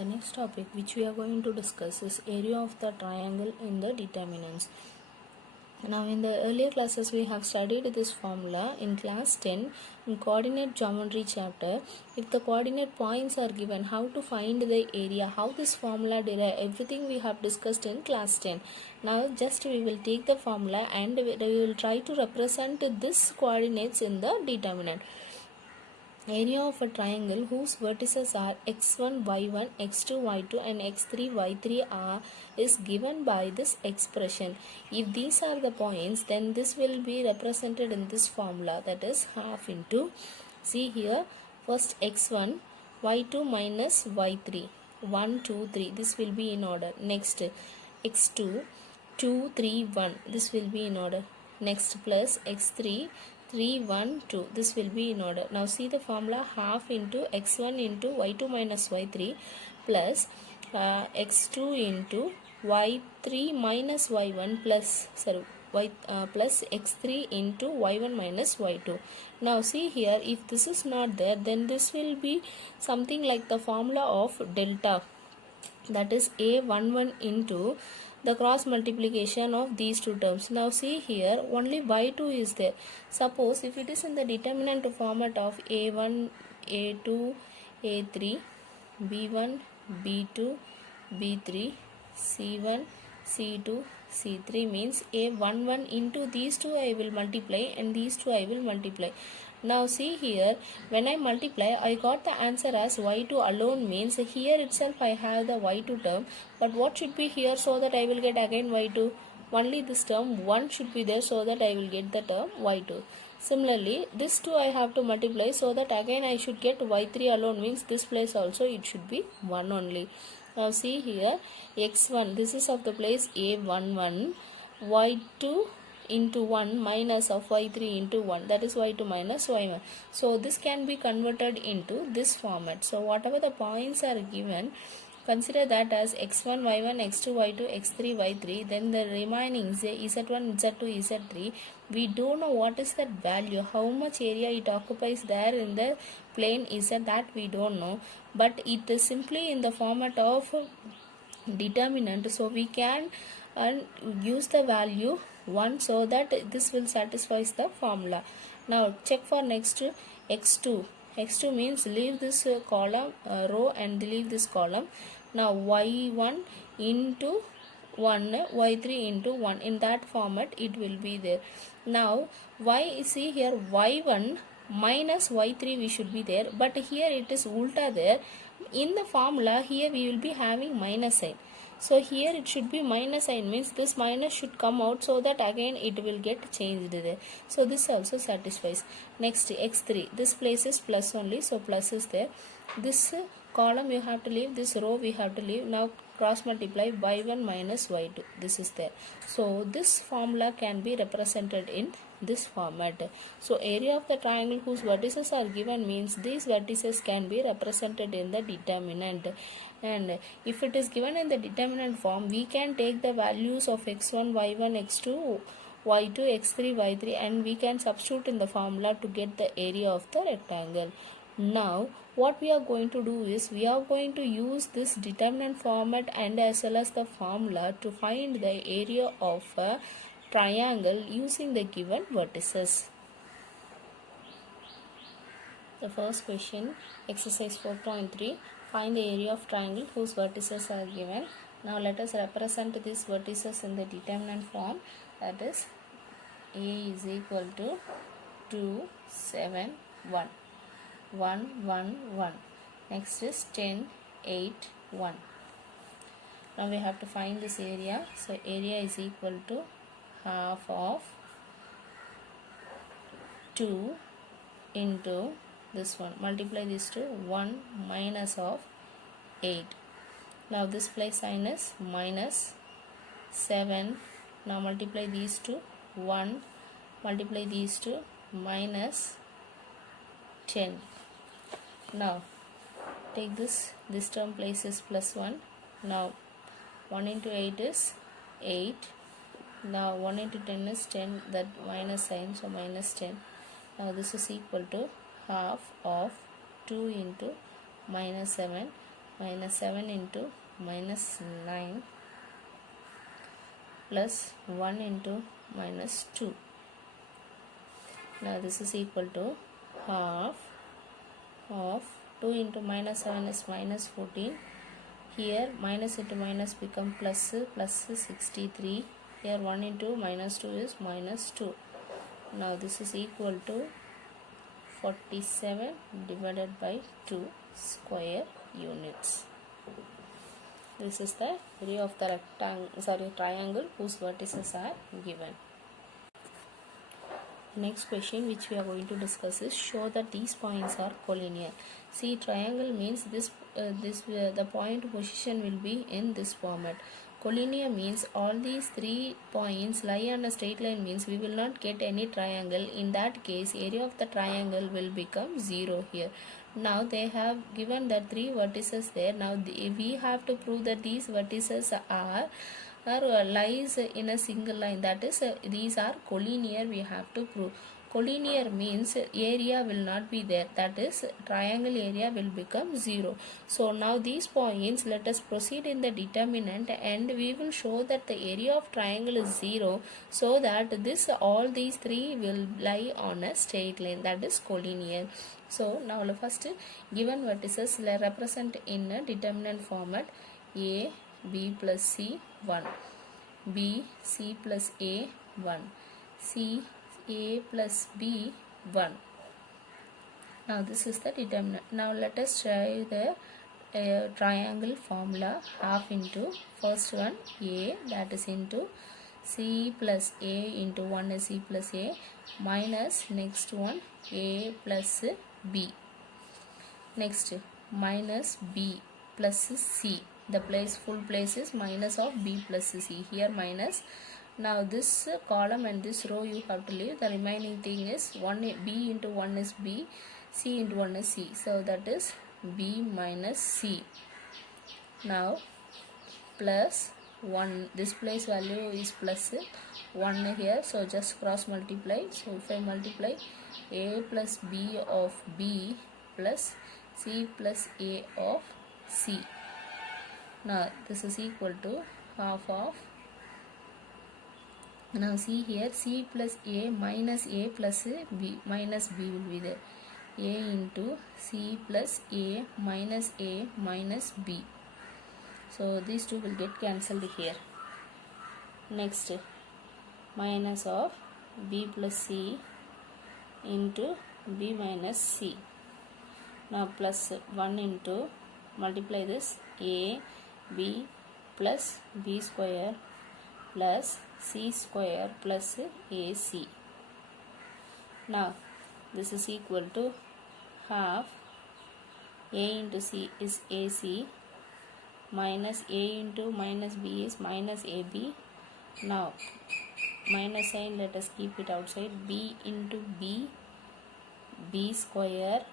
The next topic which we are going to discuss is area of the triangle in the determinants. Now in the earlier classes we have studied this formula in class 10 in coordinate geometry chapter. If the coordinate points are given, how to find the area, how this formula derive, everything we have discussed in class 10. Now just we will take the formula and we will try to represent this coordinates in the determinant. Area of a triangle whose vertices are x1, y1, x2, y2 and x3, y3 is given by this expression. If these are the points, then this will be represented in this formula, that is half into, see here, first x1, y2 minus y3, 1, 2, 3, this will be in order. Next x2, 2, 3, 1, this will be in order. Next plus x3, 3, 1, 2, this will be in order. Now see the formula, half into x1 into y2 minus y3 plus x2 into y3 minus y1 plus plus x3 into y1 minus y2. Now see here, if this is not there, then this will be something like the formula of delta, that is a11 into the cross multiplication of these two terms. Now see here, only y2 is there. Suppose if it is in the determinant format of a1, a2, a3, b1, b2, b3, c1, c2, c3 means a11 into these two I will multiply and these two I will multiply. Now see here, when I multiply, I got the answer as y2 alone, means here itself I have the y2 term, but what should be here so that I will get again y2? Only this term 1 should be there so that I will get the term y2. Similarly, this 2 I have to multiply so that again I should get y3 alone, means this place also it should be 1 only. Now see here, x1, this is of the place a11, y2 into 1 minus of y3 into 1, that is y2 minus y1. So this can be converted into this format. So whatever the points are given, consider that as x1, y1, x2, y2, x3, y3. Then the remaining z1, z2, z3, we don't know what is that value, how much area it occupies there in the plane z, that we don't know, but it is simply in the format of determinant, so we can use the value 1 so that this will satisfy the formula. Now check for next x2. x2 means leave this column row and leave this column. Now y1 into 1, y3 into 1, in that format it will be there. Now see here, y1 minus y3 we should be there, but here it is ulta there. In the formula here we will be having minus sign, so here it should be minus sign, means this minus should come out so that again it will get changed there. So this also satisfies. Next x3, this place is plus only, so plus is there. This column you have to leave, this row we have to leave. Now cross multiply y1 minus y2, this is there. So this formula can be represented in this format. So area of the triangle whose vertices are given means these vertices can be represented in the determinant, and if it is given in the determinant form, we can take the values of x1, y1, x2, y2, x3, y3 and we can substitute in the formula to get the area of the rectangle. Now what we are going to do is, we are going to use this determinant format and as well as the formula to find the area of a triangle using the given vertices. The first question, exercise 4.3, find the area of triangle whose vertices are given. Now let us represent these vertices in the determinant form, that is a is equal to 2, 7, 1, 1, 1, 1. Next is 10, 8, 1. Now we have to find this area. So area is equal to half of 2 into this one, multiply these two, 1 minus of 8. Now this place sign is minus 7. Now multiply these two, 1, multiply these two, minus 10. Now take this term place is plus 1. Now 1 into 8 is 8. Now 1 into 10 is 10, that minus sign, so minus 10. Now this is equal to half of 2 into minus 7 minus 7 into minus 9 plus 1 into minus 2. Now this is equal to half of 2 into minus 7 is minus 14. Here minus into minus become plus 63. Here 1 into minus 2 is minus 2. Now this is equal to 47 divided by 2 square units. This is the area of the triangle whose vertices are given. Next question which we are going to discuss is show that these points are collinear. See, triangle means the point position will be in this format. Collinear means all these three points lie on a straight line, means we will not get any triangle. In that case, area of the triangle will become 0 here. Now they have given the three vertices there. Now we have to prove that these vertices are lies in a single line, that is these are collinear. We have to prove. Collinear means area will not be there, that is triangle area will become 0. So now these points, let us proceed in the determinant and we will show that the area of triangle is 0, so that all these three will lie on a straight line, that is collinear. So now first given vertices represent in a determinant format: a b plus c 1, b c plus a 1, c a plus b 1. Now this is the determinant. Now let us try the triangle formula. Half into first one a, that is into c plus a into 1 is c plus a, minus next one a plus b, next minus b plus c. The full place is minus of b plus c, here minus. Now this column and this row you have to leave. The remaining thing is b into 1 is b, c into 1 is c, so that is b minus c. Now plus 1, this place value is plus 1 here, so just cross multiply. So if I multiply a plus b of b plus c plus a of c, now this is equal to half of, now see here, c plus a minus a plus b, minus b will be there, a into c plus a minus b. So these two will get cancelled here. Next, minus of b plus c into b minus c. Now plus 1 into, multiply this, a b plus b square plus c square plus ac. Now this is equal to half a into c is ac, minus a into minus b is minus ab. Now minus sign, let us keep it outside. B into b, b square.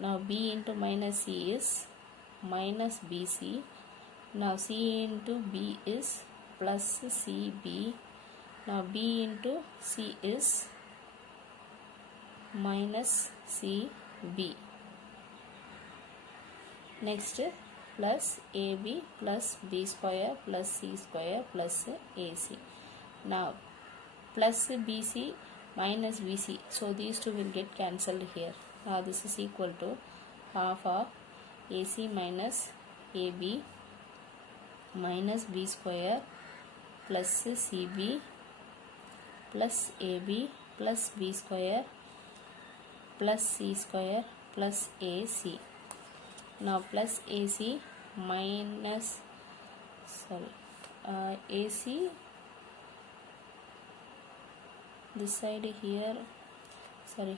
Now b into minus c is minus bc. Now c into b is plus cb. Now b into c is minus cb. Next, plus ab plus b square plus c square plus ac. Now plus bc minus bc, so these two will get cancelled here. Now this is equal to half of ac minus ab minus b square plus cb plus ab plus b square plus c square plus ac. Now plus ac minus, ac this side here,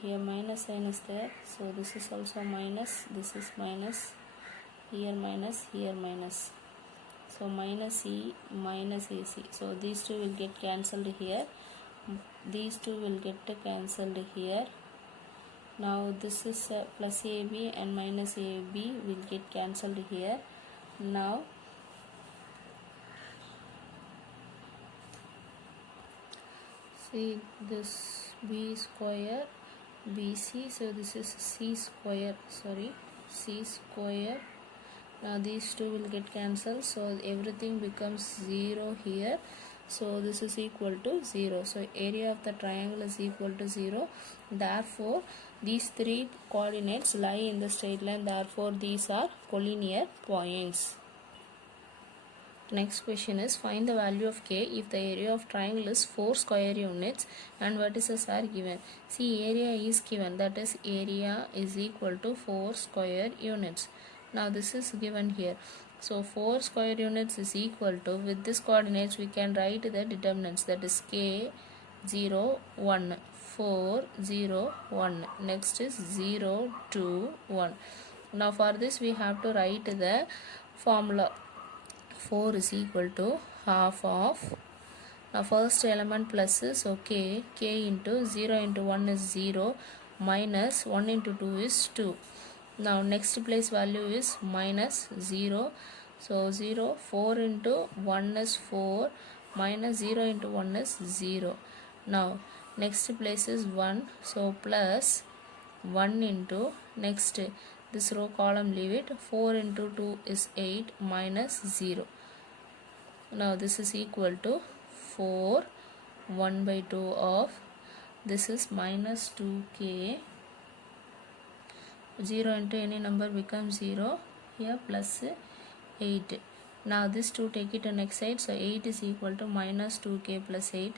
here minus sign is there, so this is also minus, this is minus, here minus, here minus, so minus c minus ac. So these two will get cancelled here, these two will get cancelled here. Now this is plus ab and minus ab will get cancelled here. Now see this b square bc, so this is c square, c square Now these two will get cancelled, so everything becomes 0 here. So this is equal to 0. So area of the triangle is equal to 0. Therefore these three coordinates lie in the straight line. Therefore these are collinear points. Next question is, find the value of k if the area of triangle is 4 square units and vertices are given. See, area is given, that is area is equal to 4 square units. Now this is given here. So 4 square units is equal to, with this coordinates we can write the determinants, that is k 0 1 4 0 1. Next is 0 2 1. Now for this we have to write the formula. 4 is equal to half of, now first element plus is okay, k into 0 into 1 is 0, minus 1 into 2 is 2. Now next place value is minus 0. So 0, 4 into 1 is 4, minus 0 into 1 is 0. Now next place is 1, so plus 1 into, next this row column leave it, 4 into 2 is 8, minus 0. Now this is equal to 4 1 by 2 of, this is minus 2k, 0 into any number becomes 0, here plus 8. Now this 2 take it to next side, so 8 is equal to minus 2k plus 8.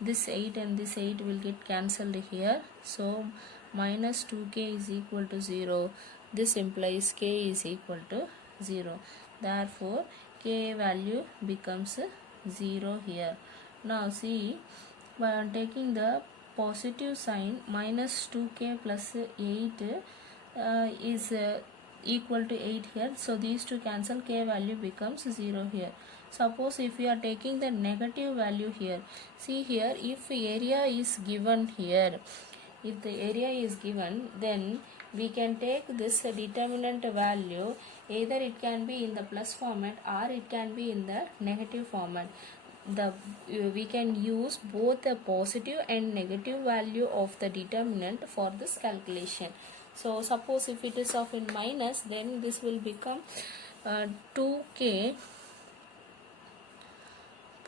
This 8 and this 8 will get cancelled here, so minus 2k is equal to 0. This implies k is equal to 0. Therefore k value becomes 0 here. Now see, by taking the positive sign, minus 2k plus 8 is equal to 8 here, so these two cancel, k value becomes 0 here. Suppose if we are taking the negative value here, see here, if area is given here, if the area is given, then we can take this determinant value, either it can be in the plus format or it can be in the negative format. We can use both the positive and negative value of the determinant for this calculation. So suppose if it is of in minus, then this will become 2k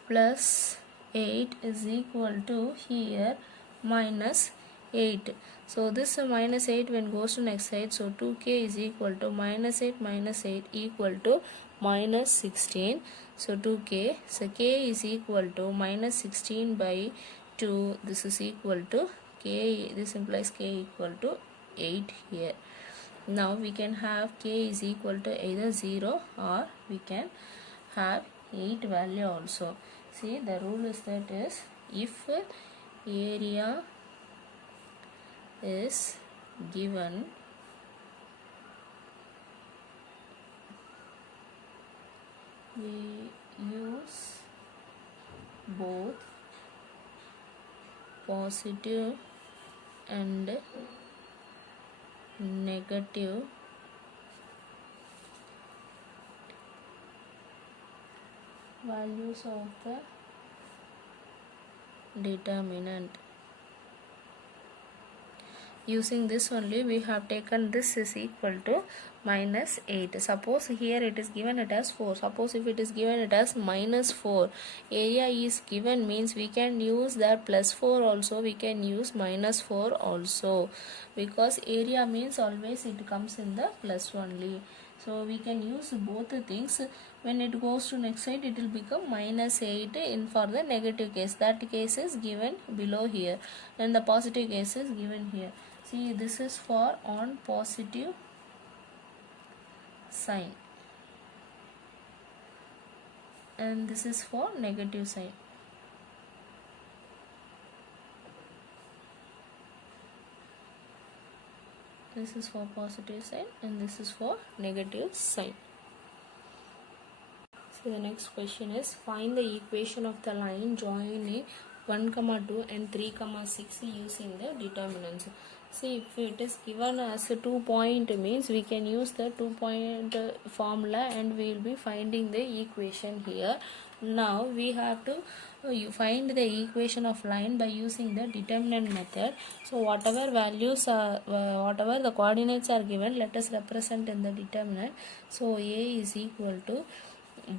plus 8 is equal to here minus 8. So this minus 8 when goes to next side, so 2k is equal to minus 8 equal to minus 16. So 2k, so k is equal to minus 16 by 2. This is equal to k, this implies k equal to 8 here. Now we can have k is equal to either 0 or we can have 8 value also. See, the rule is that is, if area is given, we use both positive and negative values of the determinant. Using this only we have taken this is equal to minus 8. Suppose here it is given it as 4. Suppose if it is given it as minus 4, area is given means we can use that plus 4 also, we can use minus 4 also, because area means always it comes in the plus only. So we can use both the things. When it goes to next side, it will become minus 8 in for the negative case. That case is given below here, and the positive case is given here. See, this is for on positive sign, and this is for negative sign. This is for positive sign and this is for negative sign. So the next question is, find the equation of the line joining 1, 2 and 3, 6 using the determinants. See, if it is given as a 2 point means we can use the 2 point formula and we will be finding the equation here. Now we have to you find the equation of line by using the determinant method. So whatever values are whatever the coordinates are given, let us represent in the determinant. So a is equal to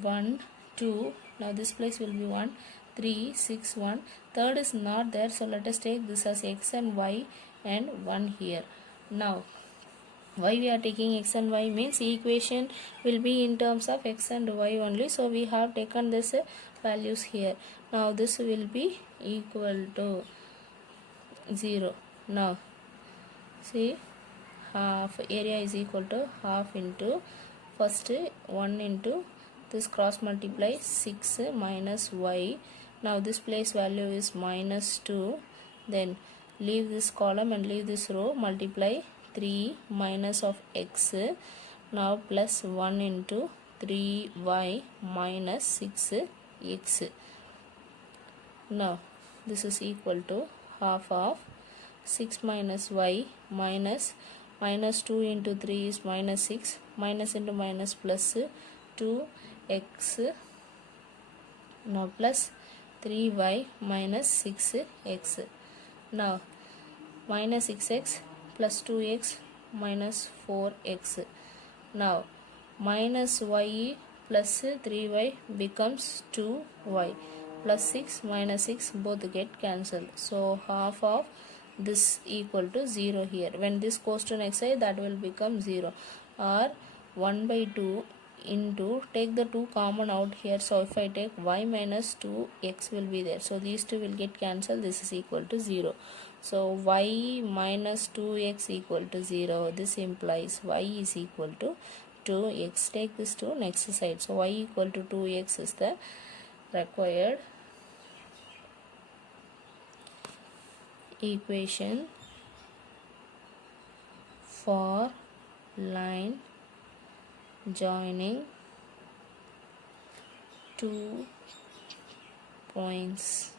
1 2. Now this place will be 1 3 6 1. Third is not there, so let us take this as x and y and 1 here. Now why we are taking x and y means equation will be in terms of x and y only, so we have taken this values here. Now this will be equal to 0. Now see, half area is equal to half into first 1 into this cross multiply 6 minus y. Now this place value is minus 2. Then leave this column and leave this row, multiply 3 minus of x. Now plus 1 into 3y minus 6x. Now this is equal to half of 6 minus y minus 2 into 3 is minus 6, minus into minus plus 2x. Now plus 3y minus 6x. Now minus 6x plus 2x minus 4x. Now minus y plus 3y becomes 2y, plus 6 minus 6 both get cancelled. So half of this equal to 0 here. When this goes to next side, that will become 0, or 1 by 2 into, take the 2 common out here. So if I take y minus 2x will be there, so these two will get cancelled. This is equal to 0. So y minus 2x equal to 0. This implies y is equal to 2x. Take this to next side. So y equal to 2x is the required equation for line joining 2 points.